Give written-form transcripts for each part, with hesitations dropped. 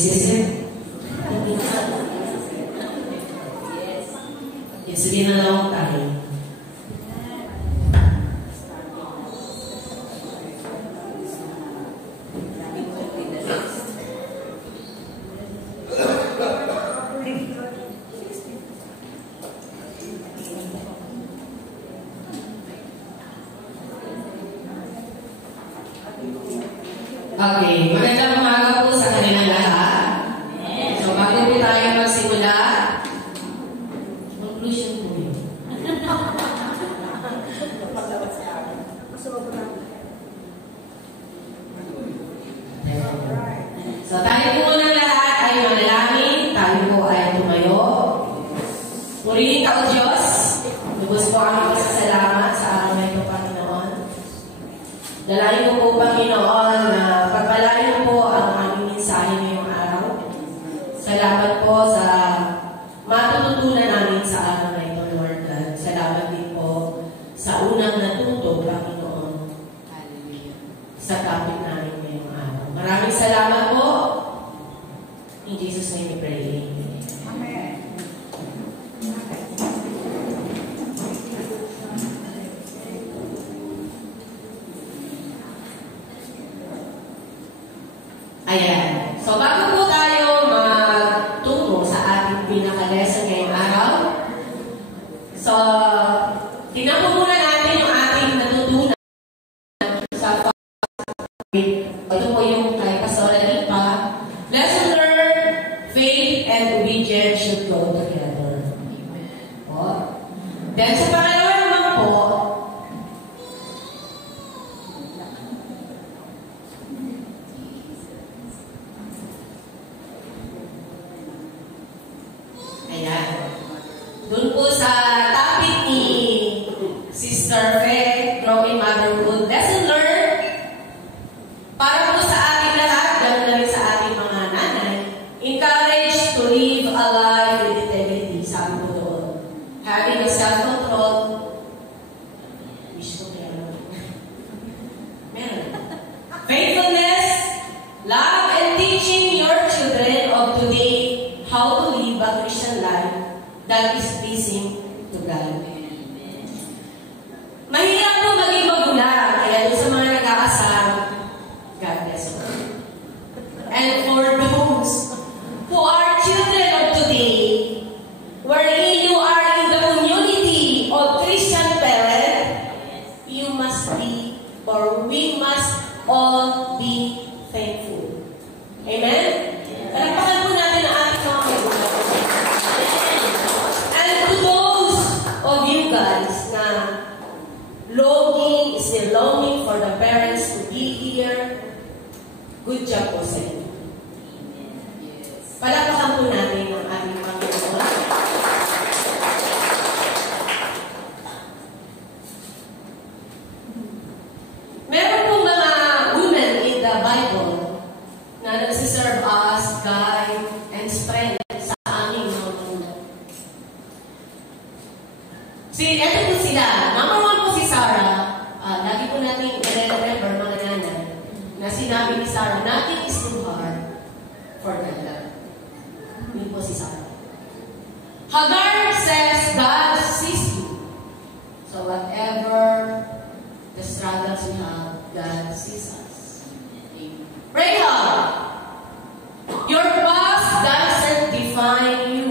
Nagsisip. It's been a long time. Okay, magandang umaga po sa kanilang lahat. So, bago po tayo magsimula, conclusion po yun. So, tayo po muna lahat ay manalangin. Tayo po ay tumayo. Purihin ka o Diyos. Lubos po kami pasasalamat sa araw na ito, Panginoon. Dalayan ko po, Panginoon, na pagpalain po ang aming mensahe ngayong araw. Salamat po sa matututunan namin sa araw na ito, Lord God. Salamat din po sa unang natuto, Panginoon. Hallelujah. Sa topic namin ngayong araw. Maraming salamat po. In Jesus' name we pray. Amen. Ayan. So, bago po tayo magtungo sa ating pinaka-lesson ngayong araw, so, tingnan po muna natin yung ating natutunan sa ito po yung kay Pastor Alipa. Lesson learned, faith and obedience should go together. O. Then, sa pangalawa naman po, doon po sa topic ni Sister Faye, Growing Motherhood, lesson learned, para po sa ating lahat, lalo na rin sa ating mga nanay, encourage to live a life with integrity, sabi po doon. Having a self-control, wish ko kaya meron. Faithfulness, love, and teaching your children of today how to live a Christian life that is pleasing to God. Mahirap po maging magulang, kaya doon sa mga nag-aasal, God bless you. And for those who are children of today, wherein you are in the community of Christian parents, you must be, or we must all be thankful. Amen? Palakpakan po natin ang ating mga magulang. Of you guys na longing for the parents to be here, good job po sa inyo. Palakpakan po natin ang ating Panginoon. Meron pong mga women in the Bible na nagsiserve us guide and strength sa aming mga magulang. Ito po sila. Number one po si Sarah. Lagi po natin i-remember mga nanay na sinabi ni Sarah, nothing is too hard for God. Yun po si Sarah. Hagar says, God sees you. So whatever the struggles we have, God sees us. Rahab, your past doesn't define you.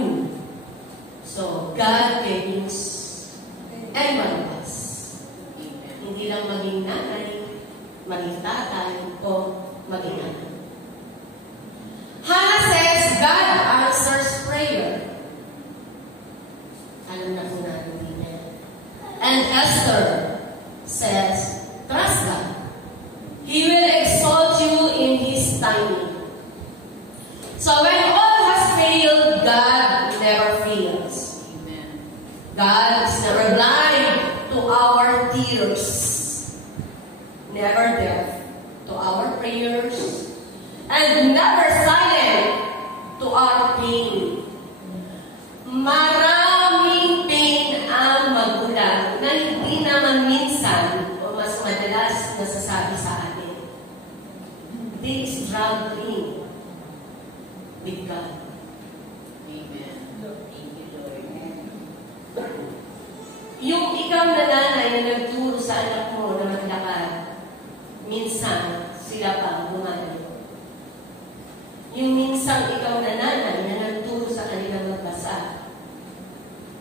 So God can use anyone of us. Hindi lang maging nanay, maging tatay, o maging anak. Hannah says, God answers prayer. Alam na po natin din yan. And Esther says, trust God. He will exalt you in His timing. So when all has failed, God never fails. God is never blind to our tears, never deaf to our prayers, and never silent to our pain. Maraming pain ang magulang na hindi naman minsan o mas madalas nasasabi sa atin. They struggling ikaw na nanay na nagturo sa anak mo na maglakad, minsan sila pa gumalayo. Yung minsan ikaw na nanay na nagturo sa kanila magbasa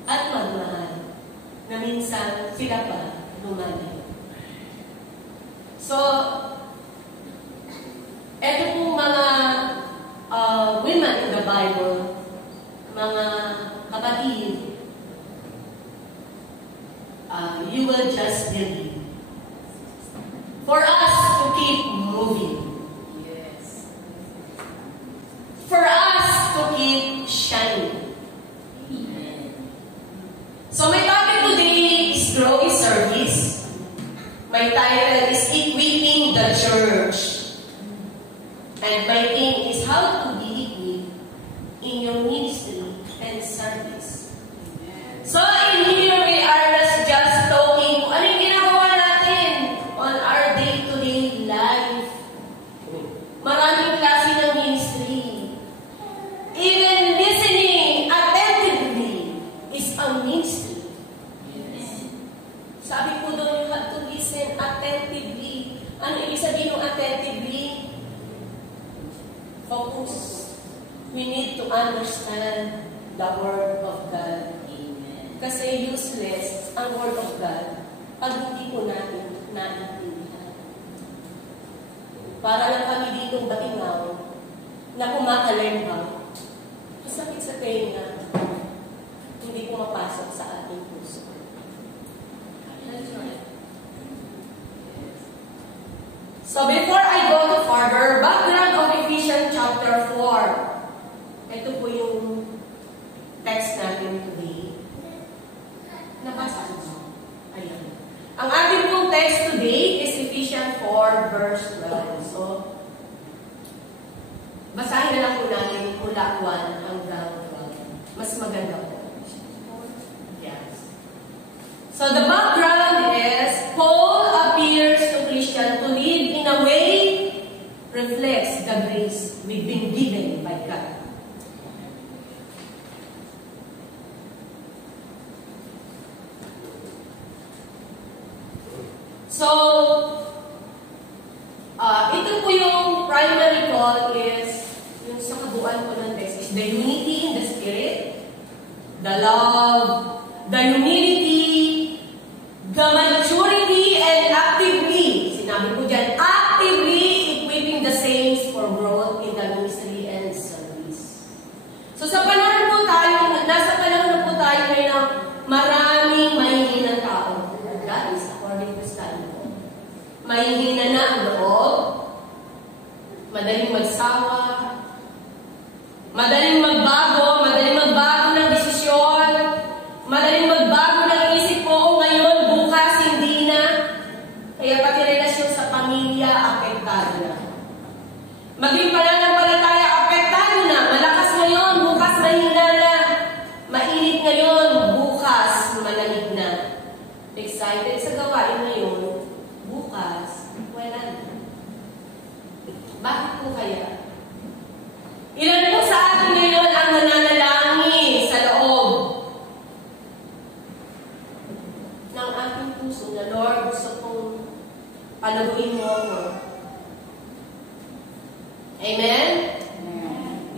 at magmahal, na minsan sila pa gumalayo. So, eto po mga women in the Bible, mga kapatid, you will just believe. For us to keep moving. Yes. For us to keep shining. Amen. So my topic today is growing service. My title is equipping the church. And my theme is how to be equipped in your ministry and service. So in here we are just talking kung ano yung ginagawa natin on our day-to-day life. Maraming klase ng ministry. Even listening attentively is a ministry. Yes. Sabi po doon, you have to listen attentively. Ano ibig sabihin ng attentively? Focus. We need to understand the Word of God. Kasi useless ang Word of God pag hindi po natin naiintindihan. Para lang kami ditong batingaw na kumakalemba, masakit sa tenga, hindi pumapasok sa ating puso. That's right. So before I go to further, background of Ephesians chapter 4. Ito po yung text natin today. Nabasa mo? Ayan. Ang ating pong text today is Ephesians 4 verse 12. So, basahin na lang po natin mula 1 hanggang 12. Mas maganda po. Yes. So, the background is, Paul appears to Christians to live in a way reflects the grace we've been given by God. So, ito po yung primary call is, yung sa kabuuan po ng text, is the unity in the Spirit, the love, the humility, the maturity, and actively, sinabi ko dyan, actively equipping the saints for growth in the ministry and service. So, sa panahon po tayo, nasa panahon na po tayo ngayon, maraming mahihinang tao. That is according to study po. Mahihina na ang loob, madaling magsawa, madaling magbago ng desisyon, madaling magbago ng isip ko ngayon, bukas hindi na. Kaya pati relasyon sa pamilya, apektado na. Maging pananampalataya, apektado na. Malakas ngayon, bukas mahina na. Mainit ngayon, bukas malamig na. Excited sa gawain ngayon, bukas, wala na. Bakit po kaya? Ilan po sa atin ngayon ang nananalangin sa loob ng ating puso na, Lord, gusto kong palaguin mo ako. Amen?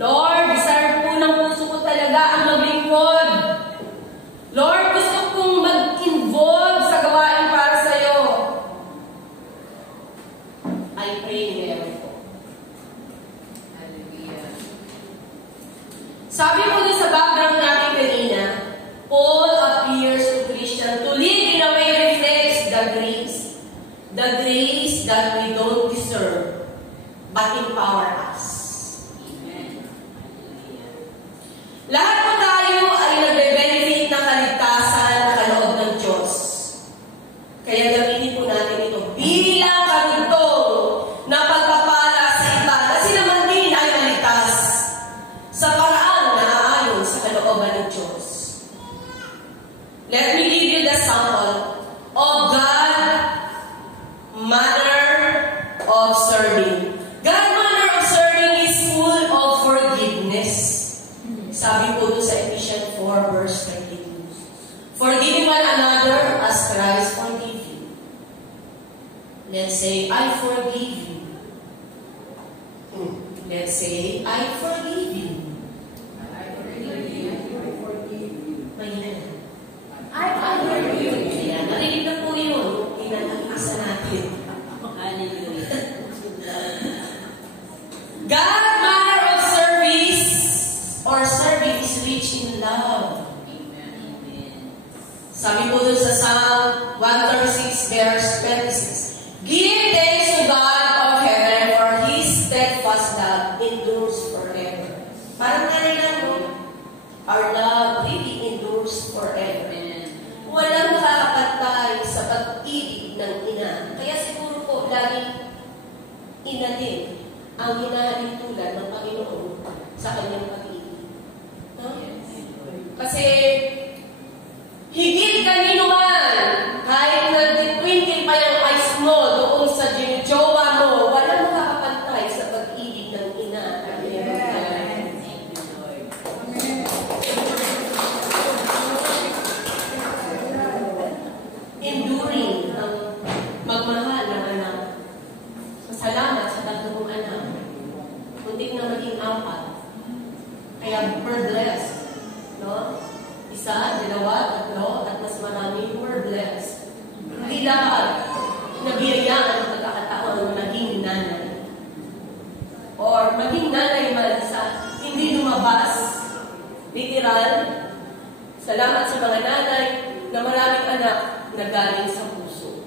Lord, desire po ng puso ko talaga ang maglingkod. Lord, gusto kong mag-involve sa gawain para sa iyo. I pray meron po. Hallelujah. Sabi mo dun sa background natin kanina, Paul appears to Christians to live in a way reflects the grace that we don't deserve, but empower us. Amen. Hallelujah. Lahat po tayo ay nagbe-benefit ng kaligtasan na kaloob ng Diyos. Kaya gamitin po natin ito bilang karugtong na pagpapala sa iba na sila man din ay maligtas sa paraan na aayon sa kalooban ng Diyos. Let me give you the sample of God manner of serving. God manner of serving is full of forgiveness. Sabi po doon sa Ephesians 4 verse 22. Forgiving one another as Sarais forgive you. Let's say, I forgive you. Let's say, I forgive you. Mahina. I forgive you. Ayan, narinig na po yun. Pinag-isa natin. Hallelujah. God, manner of service or serving is rich in love. Amen. Sabi po dun sa Psalm 136 verse 26, give thanks to God of heaven for His steadfast love endures forever. Parang nanay lang, no? Our love really endures forever. Walang makakapantay sa pag-ibig ng ina. Kaya siguro po, laging ina din ang hinahalintulad ng Panginoon sa kanyang pag-ibig. No? Kasi, higit kanino man, kahit nag-twinkle pa yung eyes mo doon sa jowa mo, walang makakapantay sa pag-ibig ng ina. Thank you, Lord. Enduring ang magmahal ng anak. Masalamat sa tatlong anak. Kunti na maging apat. Kaya we're blessed. No? Isa, dalawa, tatlo, at mas marami, we're blessed. Hindi lahat nabiyayaan ang pagkakataon maging nanay. Or maging nanay man sa hindi lumabas, literal. Salamat sa mga nanay na maraming anak na galing sa puso.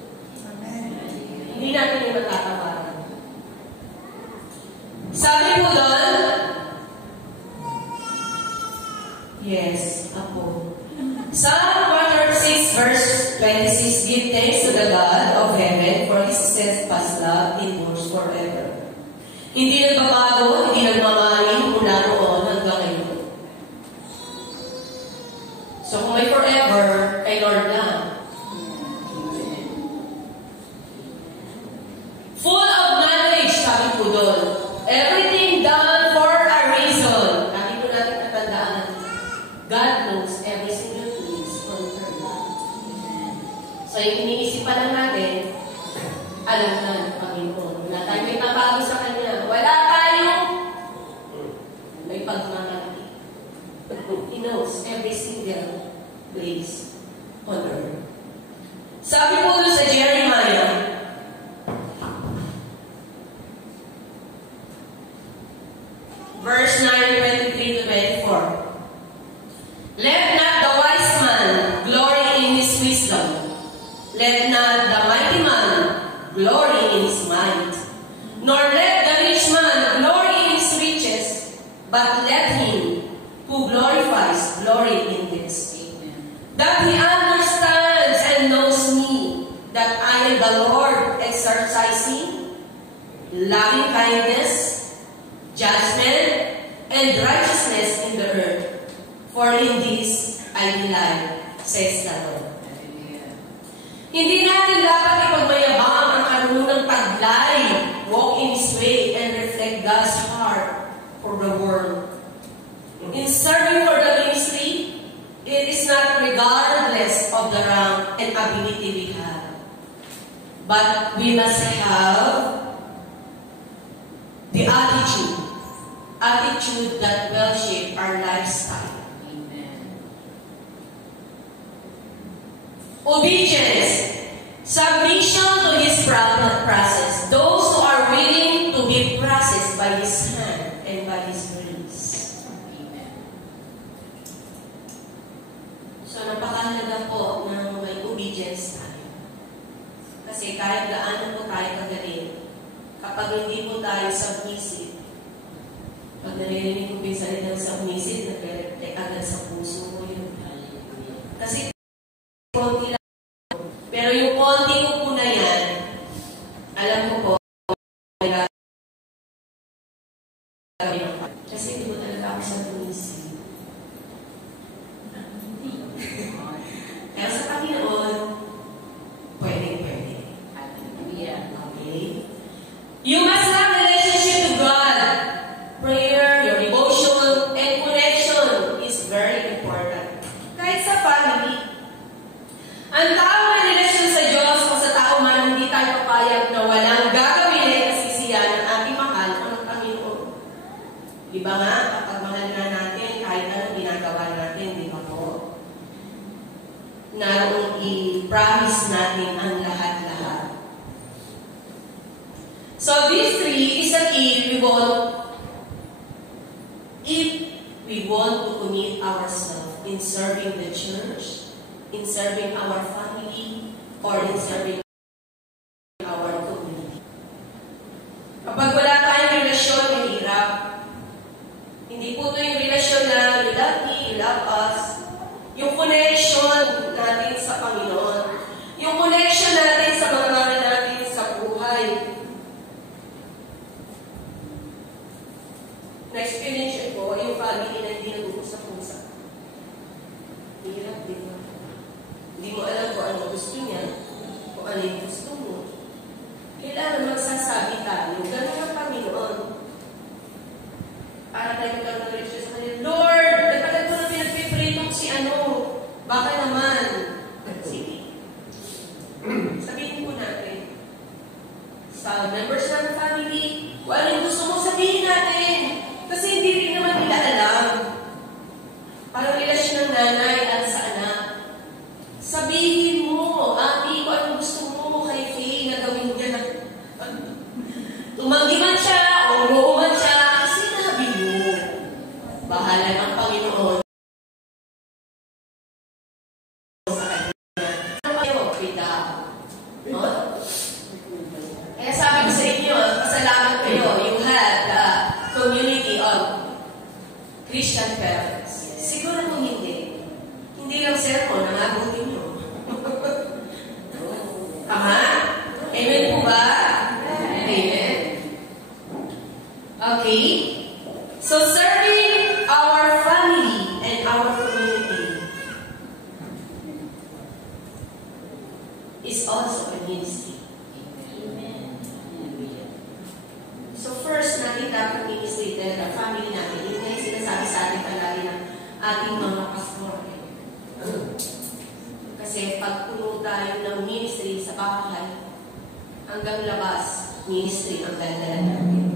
Hindi natin yung matatawaran. Sabi po doon, yes, ako. Psalm 136 verse 26, give thanks to the God of heaven for His steadfast love endures forever. Hindi nagbabago, hindi nagmamaling mula noon hanggang ngayon. So kung may forever, kay Lord lang. Full of knowledge, sabi po doon. Everything done for a reason. Lagi po natin natandaan. God knows every single place on earth. So yung iniisip pa lang natin, alam na ng Panginoon. Wala tayong may papago sa Kanya. Wala tayong may pagmamalaki. He knows every single place on earth. Sabi po doon sa Jeremiah, verse 9, 23 to 24. Let not the wise man glory in his wisdom. Let not the mighty man glory in his might. Nor let the rich man glory in his riches. But let him who glorifies glory in this. That he understands and knows me, that I am the Lord exercising loving kindness, judgment, and righteousness in the earth. For in this I delight, says the Lord. Hindi natin dapat ipagmayabang ang karunungang taglay, walk in His way, and reflect God's heart for the world. In serving for the ministry, it is not regardless of the rank and ability we have. But we must have the attitude that will shape our lifestyle. Obedience, submission to His process. Those who are willing to be processed by His hand and by His grace. Amen. So, napakahalaga po ng may obedience tayo. Kasi kahit gaano po tayo kagaling, kapag hindi po tayo submissive, pag narinig ko yung salitang submissive, nag-reflect agad sa puso ko yun. Kasi konti lang. Pero yung konti ko po na yan, alam ko po, kasi hindi ko talaga ako sa submissive. Pero sa Panginoon, pwede. Okay? You must have relationship to God. Prayer, your devotion, and pag mahal na natin, kahit anong ginagawa natin, di ba po? Naroong i-promise natin ang lahat-lahat. So these three is the key if we want to commit ourselves in serving the church, in serving our family, or in serving our community. Kapag wala tayong relasyon, mahirap. Hindi po ito yung relasyon na you love me, you love us. Yung connection natin sa Panginoon. Yung connection natin sa mga mahal natin sa buhay. Na-experience ko, yung family na hindi nag-uusap-usap. Hirap, di ba? Hindi mo alam kung ano gusto niya, kung ano yung gusto mo. Kailangan magsasabi tayo, gano'n ang Panginoon. Para tayo magkaroon ng relasyon sa kanila, Lord, nagpagad ko na pinagpipritong si ano, baka naman. Sige. Sabihin po natin, sa members ng family, kung ano yung gusto mo, sabihin natin. Kasi hindi rin naman nila alam. Parang relasyon ng nanay at sa anak. Sabihin mo, ati, kung anong gusto mo kay Faye na gawin niya. Tumanggi man siya, o oo man siya, sinabi mo. Bahala ng Panginoon. Sa kanya. Ano kayo? Pita. Kaya sabi ko sa inyo, pasalamat kayo. You had a community of Christian parents. Siguro kung hindi lang sermon ang abutin nyo. Tama? Amen po ba? Amen. Okay? So, serving our family and our community is also a ministry. So, first natin dapat ministry talaga, family natin. Yun nga yung sinasabi sa atin palagi ng ating mga pastor. Kasi pag puno tayo ng ministry sa bahay, hanggang labas, ministry ang ganda natin.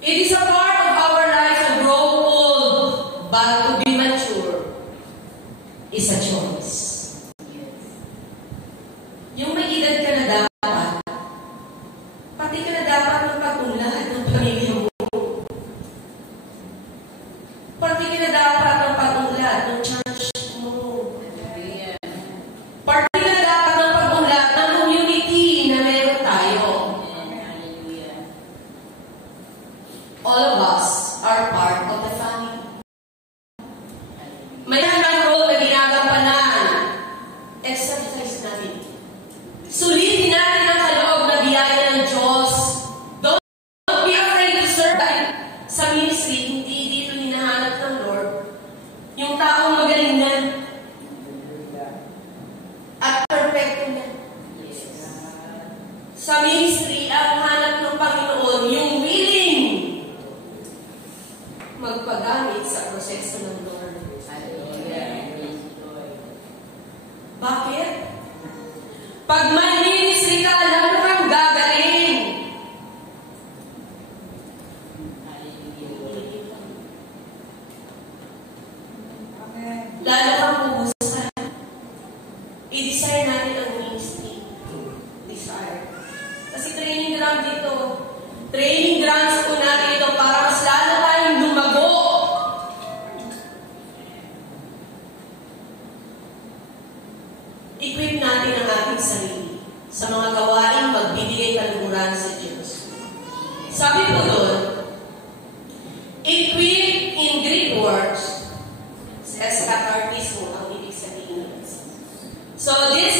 It is a part of our life to grow old, but to be mature is a choice. Yung may edad ka na dapat, pati ka na dapat magpag-unlad ng pamilya mo. Pati ka na dapat magpag-unlad ng church mo. Pati ka na dapat magpag-unlad ng community na meron tayo. All of us are part of the family. May hanggang role na ginagampanan. Exercise natin. Sulitin natin ang kaloob na biyaya ng Diyos. Don't be afraid to serve. Sa ministry, hindi dito hinahanap ng Lord yung taong magaling na at perfecto na. Sa ministry, ang hanap ng Panginoon, yung willing magpagamit sa proseso ng Lord. Bakit? Pag may ministry ka, lalo kang gagaling. Lalo kang pupusan. I-desire natin ang ministry. Desire. Kasi training ground dito. Training grounds po natin ito para mas lalo tayong lumago. Equip natin ang ating sarili sa mga gawaing magbibigay kaluguran sa Diyos. Sabi po doon, equip in Greek words, eskatartismo ang ibig sabihin. So this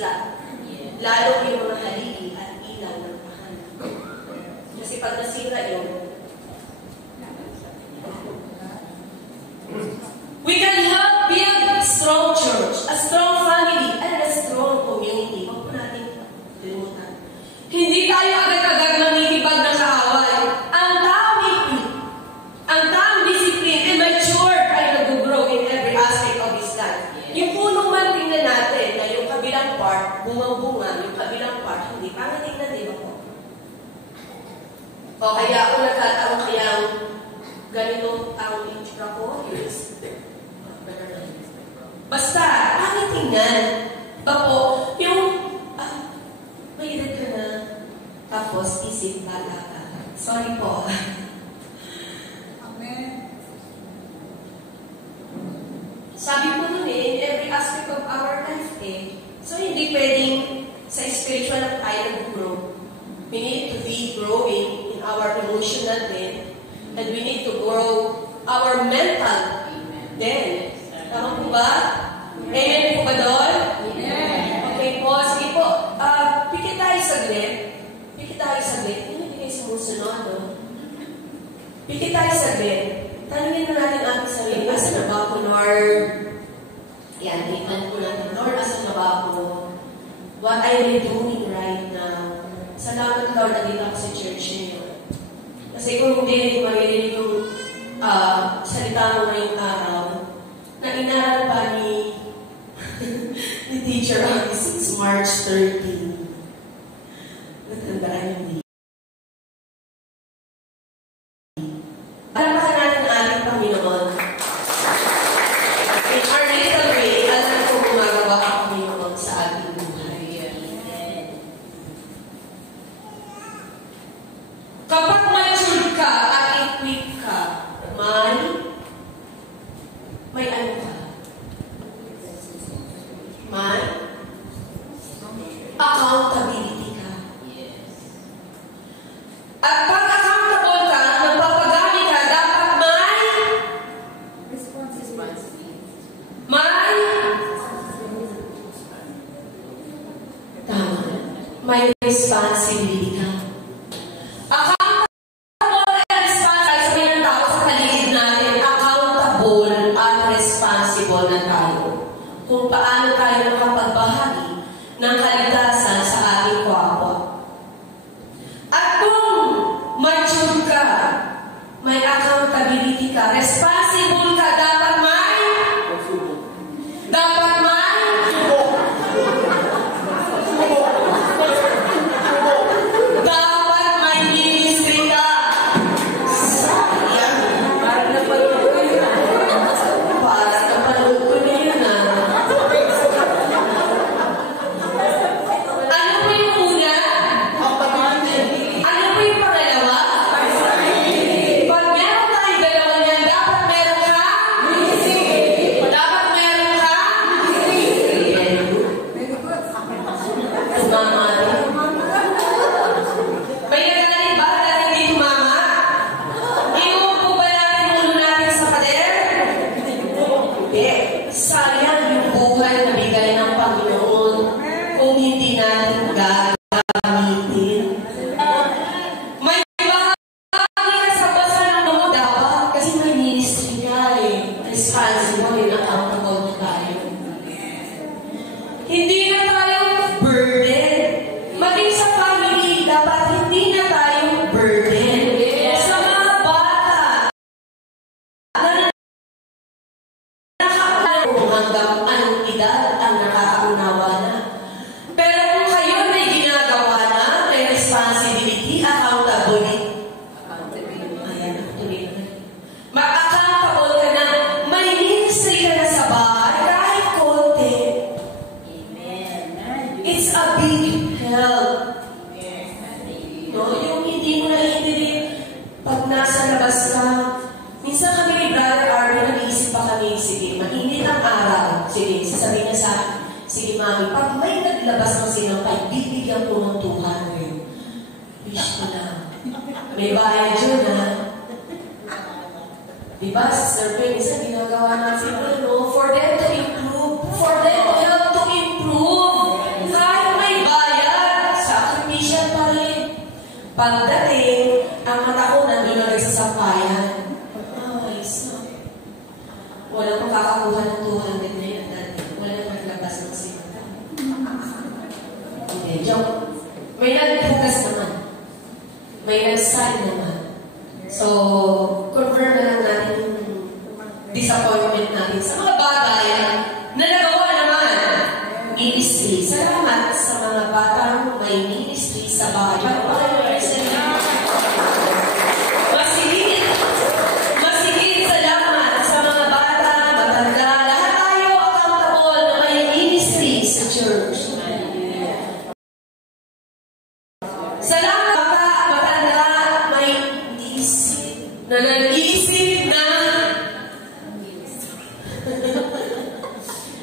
masira. Lalo yung mga haligi at ilaw ng tahanan. Kasi pag nasira yun, we can help build a strong church, a strong family, and a strong community. Huwag po natin limutan. Hindi tayo agad-agad manitibag ng kaaway. Ang taong discipline and matured ay nag-grow in every aspect of his life. Yung punong man tingnan natin na yung kabilang part, bunga-bunga, yung kabilang part, hindi. Parang tingnan, di ba po? O kaya ako nagkataon kayang ganito ang itsura ko is basta, pangit tingnan. Bapo, yung may edad ka na, tapos isip bata ka. Sorry po. Amen. Sabi ko nun in every aspect of our life so hindi pwedeng sa spiritual lang tayo nag-grow. We need to be growing in our emotional din, and we need to grow our mental din. Tama po ba? Amen po ba doon? Okay po, sige po. Pikit tayo saglit. Hindi kayo sumusunod, no? Pikit tayo saglit. Tanungin mo natin ang sarili. Asan na ba ako, Lord? Yan, tingnan po natin. Lord, asan na ba ako? What are you doing right now? Salamat, Lord, nandito ako sa church niyo. Kasi kung hindi ko maririnig yung salita mo ngayong araw, na inaral pa ni Teacher Alice since March 13. Natandaan yung day. Alapakan natin ang ating Panginoon. In our little way, alam ko gumagawa ang Panginoon sa ating buhay. Kapag mature ka at equip ka, may ano ka? May accountability ka. At pag accountable ka, nagpapagali ka, dapat may responsibility ka. Accountable and responsible sa mga tao sa paligid natin. Accountable at responsible na tayo. Kung paano tayo makapagbahagi ng kaligtasan sa ating kapwa. At kung mature ka, may accountability ka, responsible ka, dapat may ministry ka. Parang napanood ko yun. Parang napanood ko na yun, Ano po yung una? Ano po yung pangalawa? Pag meron tayong dalawa niyan, dapat meron ka? Dapat meron ka? Tumama rin. May nagaling ba dahil hindi tumama? Iwan po ba natin yung ulo natin sa pader? Hindi. Sayang yung buhay na bigay ng Panginoon kung hindi natin gagamitin. May bahagi ka sa basa ng mga dapat kasi may ministry ka responsible and accountable na tayo. Hindi na tayo burden. Maging sa family, dapat hindi na tayo burden. Sa mga bata na hanggang anong edad ang nakakaunawa na. Pero kung kayo may ginagawa na, may responsibility, accountability. Ayan, tuloy na. Mag-accountable ka na, may ministry ka na sa bahay, kahit konti. It's a big help. No, yung hindi mo naiintindihan pag nasa labas ka. Minsan kami ni Brother Arvin, nag-iisip pa kami, sige, mainit ang araw. Sige, sasabihin niya sa akin, sige mami, pag may naglabas ng sinampay, bibigyan ko ng 200. Wish ko na. May bayad yun, Diba, Sister Ben, isa ginagawa natin, no? For them to improve. For them to help to improve. Joke. May nagbukas naman. May nag-sign naman. So, confirm na lang natin yung disappointment natin sa mga bagay na nagawa naman ministry. Salamat sa mga batang may ministry sa bahay. Masigit salamat sa mga bata, matanda. Lahat tayo accountable na may ministry sa church. Salamat matanda, may isip na nag-isip na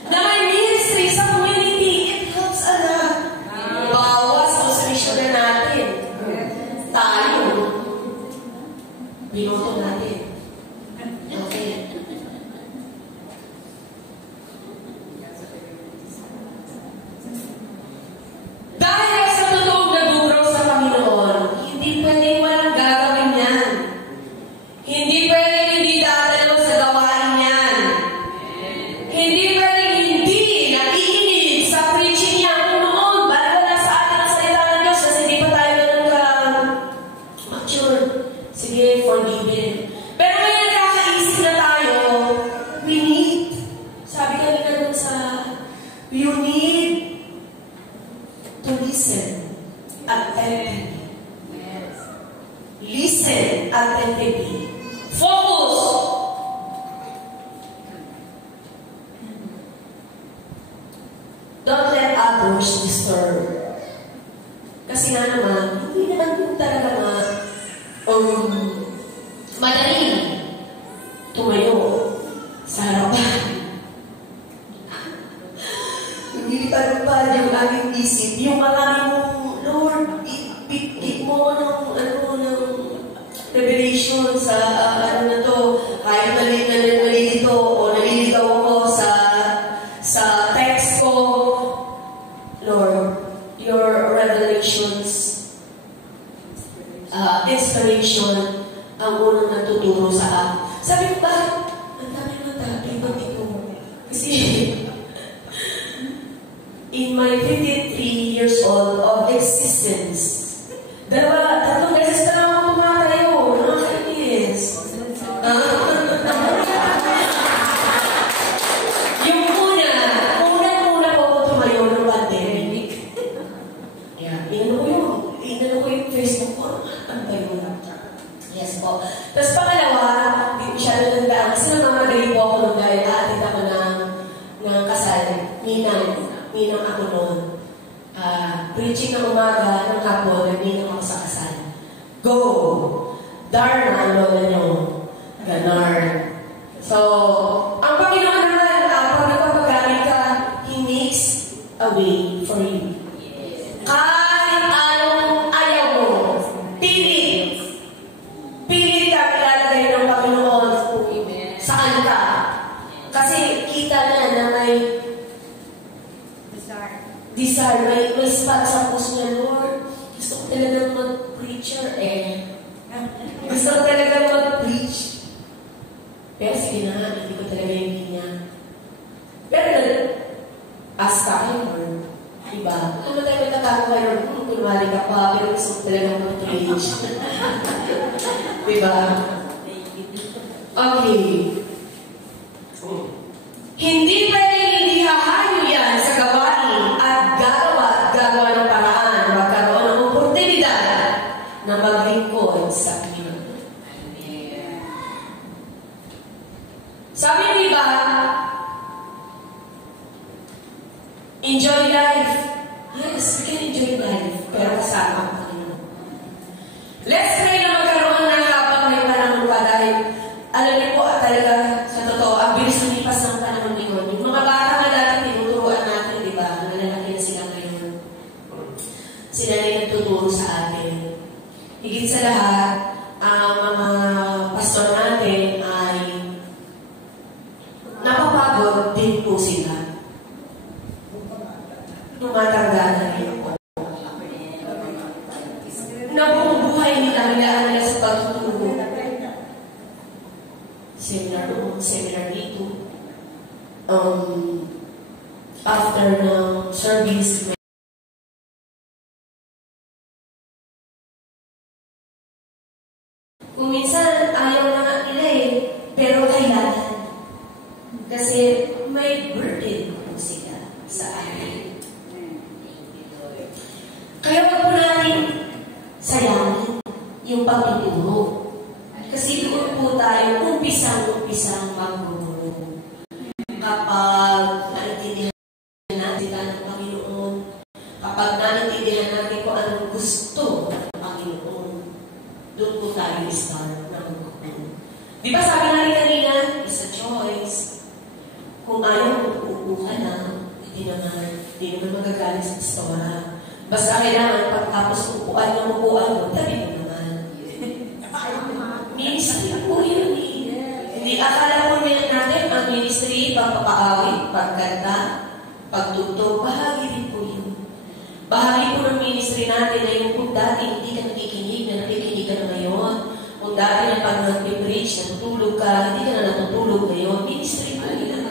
may ministry sa community. It helps a lot. Bawas o sa mission na natin. Tayo. Binoto natin. Okay. Dahil sa totoong naguguraw sa Panginoon, hindi pwedeng walang gagawin yan. Hindi pwedeng hindi dadalo sa gawain yan. Hindi pwedeng hindi nakikinig sa preaching niya kung noon. Bala na sa atin ang salita ng Diyos kasi hindi pa tayo ganun ka-mature. Sige, forgiven. Pero ngayon nakakaisip na tayo, we need, sabi kanina dun sa, you need to listen attentively. Listen attentively. Focus. Don't let others disturb. Kasi nga naman, hindi naman yung talaga madaling tumayo sa harapan. Hindi pa yung aming isip, yung marami mong, Lord, ikit mo ng revelation sa na to, kahit nalilito o nalilitaw ako sa text ko. Lord, your revelations, inspiration, ang unang natuturo sa akin. Sabi ko ba, ang dami mata, ibang ito. Kasi, in my 53 years old of existence, tatlong beses na lang ako tumatayo. Nakakainis. Yung una po ako tumayo ng pandemic. Yeah, inano ko yung Facebook ko. Ano ba yun? Yes po. Tapos pangalawa, hindi ko siya natandaan. Kasi namamadali po ako nung dahil aatid ako ng kasal. Ninang ako noon. Preaching ng umaga, ng hapon, ninang ako sa kasal. Go! Darn ang lola niyo. Ganar. So, ang Panginoon naman, pag nagpapagamit ka, He makes a way for you. Kahit anong ayaw mo, pilit ka ilalagay ng Panginoon saan ka. Kasi kita na may desire, may spot sa puso niya, Lord, gusto ko talagang mag-preacher Gusto ko talagang mag-preach. Pero sige na, hindi ko talaga yung niya. Pero ask ka kayo, Lord. Diba? Ano tayo nagkakaroon kayo, kunwari ka pa, pero gusto ko talagang mag-preach. Diba? Okay. Hindi pwedeng hindi hahayo yan sa gawain at gagawa ng paraan magkaroon ng oportunidad na maglingkod sa Panginoon. Sabi ng iba, enjoy life. Yes, we can enjoy life, pero kasama ang Panginoon. Let's pray na magkaroon ng habang may panahon pa dahil alam niyo po talaga sa totoo, ang bilis lumipas ng panahon ngayon. Yung mga bata na dati tinuturuan natin, di ba? Nalalaki na sila ngayon. Sila rin nagtuturo sa atin. Higit sa lahat, ang mga pastor natin ay napapagod din po sila. Tumatanda na rin po. Nabubuhay nila nila sa pagtuturo. Seminar dito. After ng service, pagtuturo. Kasi doon po tayo umpisang magtuturo. Kapag naintindihan natin ng Panginoon, kapag naintindihan natin kung anong gusto ng Panginoon, doon po tayo start na magtuturo. Di ba sabi natin kanina, it's a choice. Kung ayaw mo, uupo ka na, hindi naman magagalit sa pastora. Basta kailangan pagtapos upuan mo, tabi mo naman. Ministry po yun eh. Hindi akala po natin ang ministry, pagpapaawit, pagkanta, pagtutog, bahagi rin po yun. Bahagi po ng ministry natin na yung kung dati hindi ka nakikinig ka na ngayon. Kung dati na pag nag-preach, natutulog ka, hindi ka na natutulog ngayon, ministry po yun.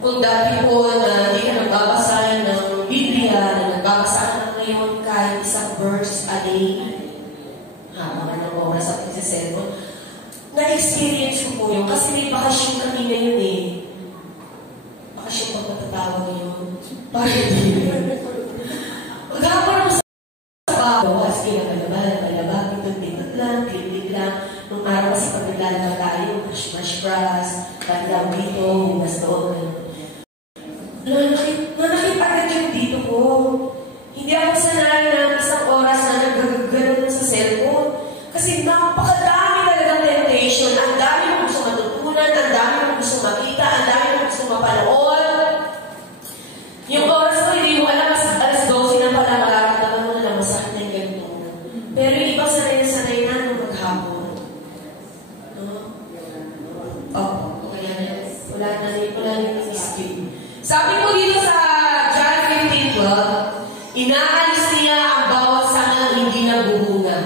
Kung dati po na hindi ka nagbabasa ng Biblia, na nagbabasa ka na ngayon kahit isang verse a day, mga ng oras sa pagsisermon, na-experience ko po yun kasi may bakasyon kami ngayon eh. Bakasyon pa matatawag yun. Bakit yun? Maghapon ako sa bawas, kinapalaba, pitog-pitog lang, clip lang. Nung araw kasi pag naglalaba tayo, brush, bandang dito, humas doon. Nanakit agad yung dito ko. Hindi ako sanay ng isang oras na nagagaganon sa cellphone. Kasi napakadami talagang temptation. Ang dami mong gusto matutunan, ang dami mong gusto makita, ang dami mong gusto mapanood. Yung oras ko, hindi mo alam, alas 12 na pala, mararamdaman mo na masakit na yung ganito. Pero yung iba sanay na nung maghapon. Wala na yung skip. Sabi ko dito sa John 15:12, inaalis niya ang bawat sangang hindi nagbubunga.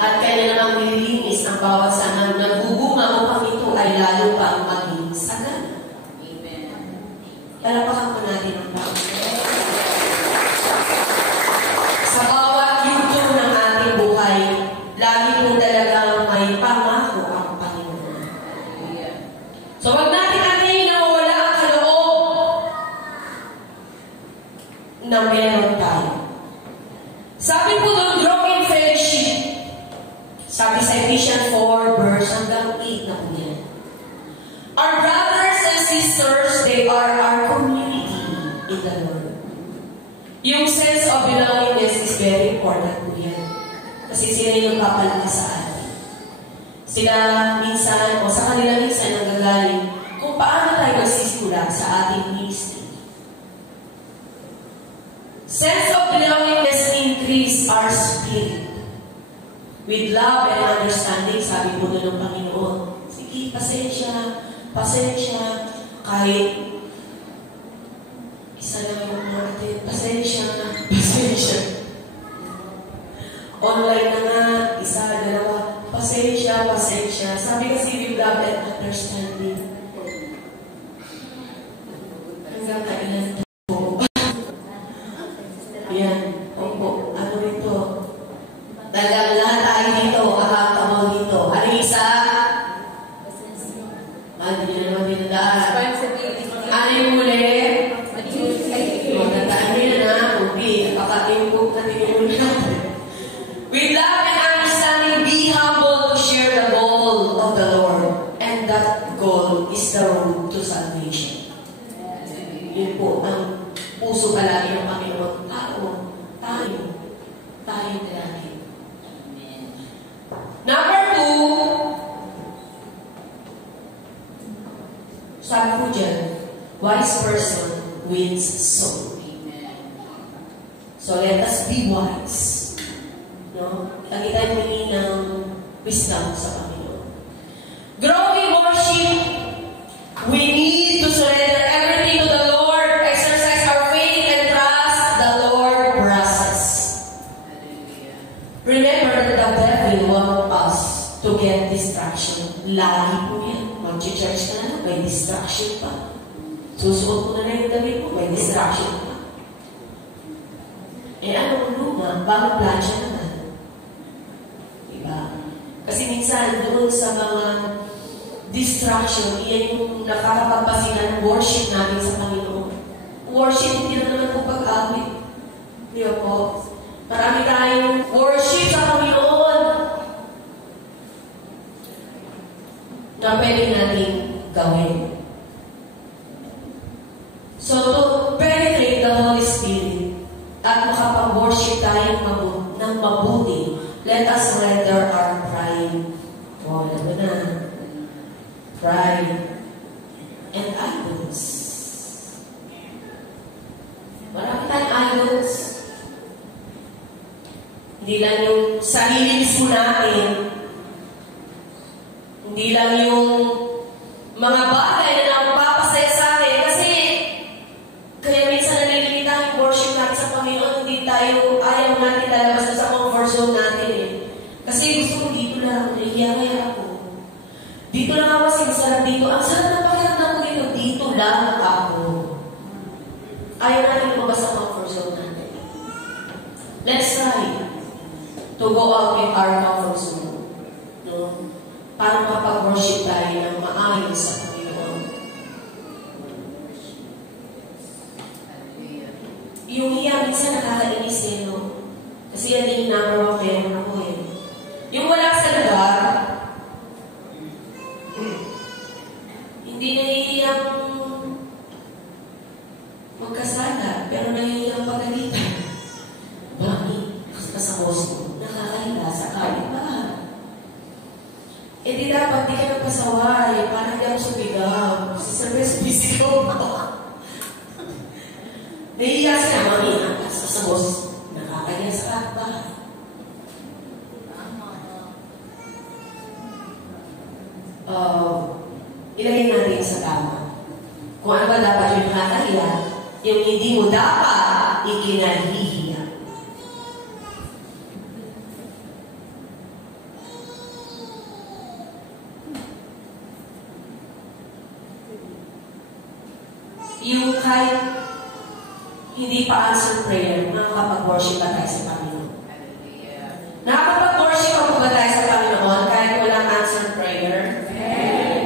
At kaya namang nililinis ang bawat sangang nagbubunga upang ito ay lalo pang maging sagana. Amen. Palapakan po natin ang Panginoon. Sa bawat yugto ng ating buhay, lagi po talagang may pangako ang Panginoon. So wag natin na meron tayo. Sabi po doon, grow in fellowship. Sabi sa Ephesians 4, verse hanggang 8 na po yan. Our brothers and sisters, they are our community in the Lord. Yung sense of belongingness is very important po yan. Kasi sila yung papalakas sa atin. Sila minsan, o sa kanila minsan nanggagaling kung paano tayo magsisimula sa ating ministry. Sense of belongingness increase our spirit. With love and understanding, sabi po doon ng Panginoon, sige, pasensya, kahit isa lang yung natin, pasensya. Online na nga, isa, dalawa, pasensya. Sabi kasi with love and understanding. Hanggang kailan po. Yan, opo, ano rito? Talagang lahat tayo dito, akakabaw dito. Ano isa? Hindi nyo naman dinadaan. Ano yung muli? Magandaan nyo na, ubi. Pakatimpok natin yung muli natin. With love and understanding, be humble to share the goal of the Lord. And that goal is the road to salvation. Yun po, ang puso palagi ng Panginoon. Tayo palagi. Number 2, sabi ko dyan, wise person wins soul. So let us be wise. No? Lagi tayo pili ng wisdom sa Panginoon. Grow in worship. We need to surrender everything to the Lord. Exercise our faith and trust the Lord process. Remember that the devil wants us to get distraction. Lagi po yan. Mag-church ka na, may distraction pa. Susuot mo na yung damit mo, may distraction pa. Anong luma? Bagong plansya naman. Diba? Kasi minsan, doon sa mga distraction, iyan yung nakakapagpasinan ng worship natin sa Panginoon. Worship, hindi na naman po pag-awit. Diba po? Marami tayong worship na pwede natin gawin. So, to penetrate the Holy Spirit at makapag-worship tayo ng mabuti, let us surrender our pride. O, alam mo na. Pride and idols. Marami tayong idols. Hindi lang yung sarili mismo natin. Hindi lang yung mga bagay na napapasaya sa atin. Kasi, kaya minsan nalilimita yung worship natin sa Panginoon, hindi tayo, ayaw natin lalabas sa comfort zone natin eh. Kasi gusto ko dito lang, nahiya ako. Dito lang ako kasi masarap dito. Ang sarap na pakiramdam ko dito, dito lang ako. Ayaw natin lumabas sa comfort zone natin. Let's try to go out in our comfort zone. No? Para makapag-worship tayo ng maayos sa Panginoon. Yung hiya, minsan nakakainis eh, no? Kasi yan yung number one meron ako eh. Yung wala sa lugar, hindi nahihiyang magkasala, pero nahihiyang pagalitan. Bakit? Kasi sa boss, nakakahiya sa kapitbahay. Eh di dapat di ka nagpasaway, parang di ako sumigaw. Kasi sabi, sumisigaw ako. Nahiya sila, mami, sa boss, nakakahiya sa kapitbahay. Ilagay natin sa tama. Kung ano ba dapat yung nakakahiya, yung hindi mo dapat ikinahihiya. Yung kahit hindi pa answer prayer, makakapag-worship ba tayo sa Panginoon? Nakakapag-worship ako ba tayo sa Panginoon kahit walang answer prayer?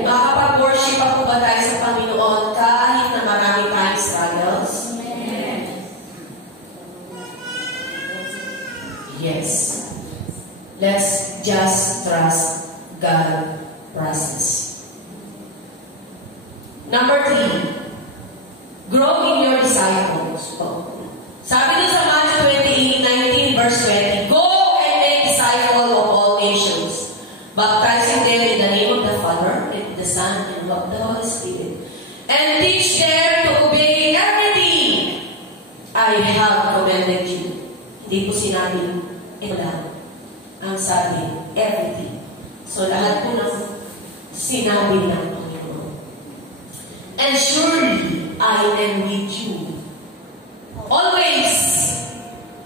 Makakapag-worship ako ba tayo sa Panginoon kahit na marami tayong struggles? Yes. Let's just trust God's process. Number 3. Grow in your disciples. Sabi dun sa Matthew 28:19 verse 20, go and make disciples of all nations, baptizing them in the name of the Father, and the Son, and of the Holy Spirit, and teach them to obey everything I have commanded you. Hindi po sinabing wala. Ang sabi, everything. So lahat po ng sinabi ng Panginoon. And surely, I am with you. Always,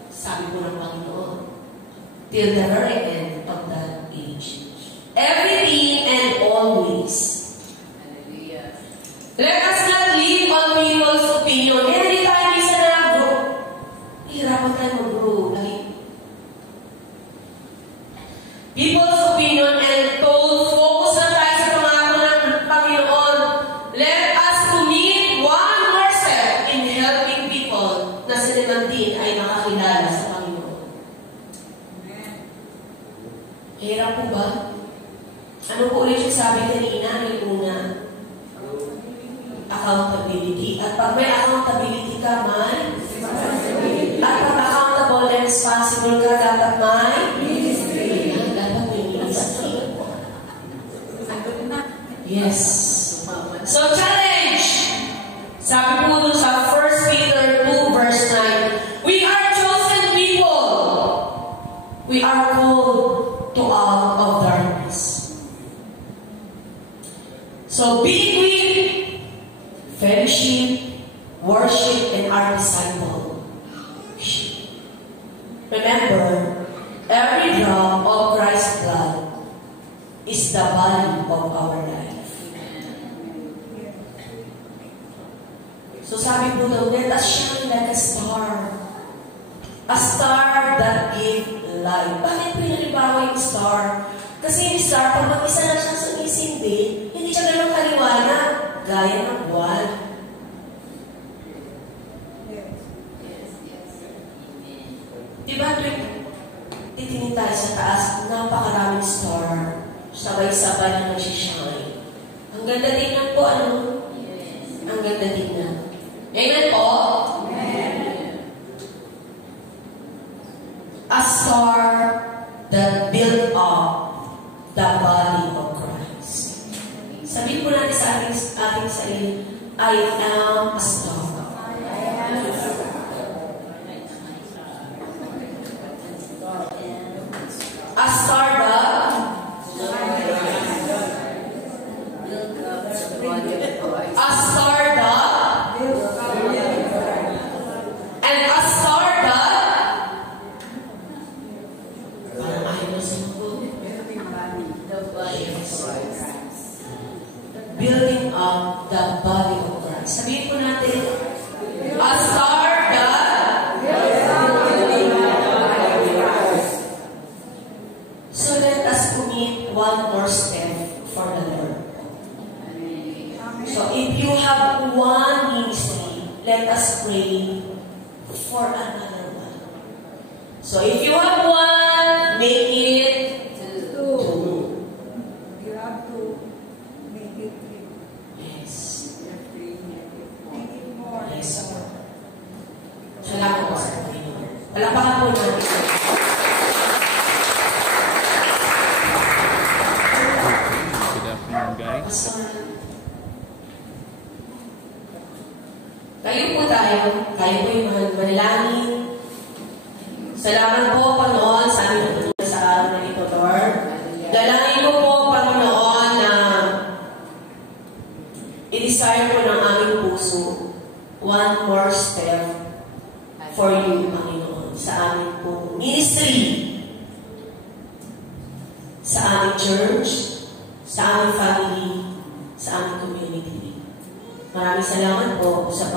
sabi po ng Panginoon, till the very end of that age. Everything and always. Hallelujah. Let us not live on people's opinion. Kaya hindi tayo isa na grow. Hirapan tayo mag-grow. People's opinion and told, focus na tayo sa pangako ng Panginoon. Let us commit one more step in helping people na sila man din ay nakakilala sa Panginoon. Hirap po ba? Ano po ulit yung sabi kanina? Yung una, accountability. At pag may accountability ka, may at pag accountable and responsible ka, dapat may yes. So, challenge! Sabi po dun sa 1 Peter 2 verse 9, we are chosen people. We are called to out of darkness. So, being with, fellowship, worship, and our disciple. Remember, every drop of Christ's blood is the value of our life. So sabi po daw, let us shine like a star. A star that gives light. Bakit pinalibawa yung star? Kasi yung star, pag mag-isa na siya sumisindi, hindi siya ganun kaliwanag. Gaya ng buwan. Diba, titingin tayo sa taas, napakaraming star. Sabay-sabay na nagsishine. Ang ganda tingnan po, ano? Yes. Ang ganda tingnan. Amen po? A star that built up the body of Christ. Sabihin po natin sa ating sarili, I am a star. A star that a star that and a star that parang ayaw sa building up the body of Christ. Sabihin po natin, a star that so let us commit one more step for the Lord. So if you have one ministry, let us pray for another one. So if you have one, make it two. You have to make it three. Yes. Make it more. Yes, sir. Salamat po sa Panginoon. Palapakan po natin. Good afternoon, guys. Kayo po tayo po yung manalangin. Salamat po, Panginoon, sa aming tutulong sa araw na ito, Lord. Dalangin ko po, Panginoon, na i-desire po ng aming puso one more step for you, Panginoon, sa aming po ministry, sa aming church, sa aming family, sa aming community. Maraming salamat po sa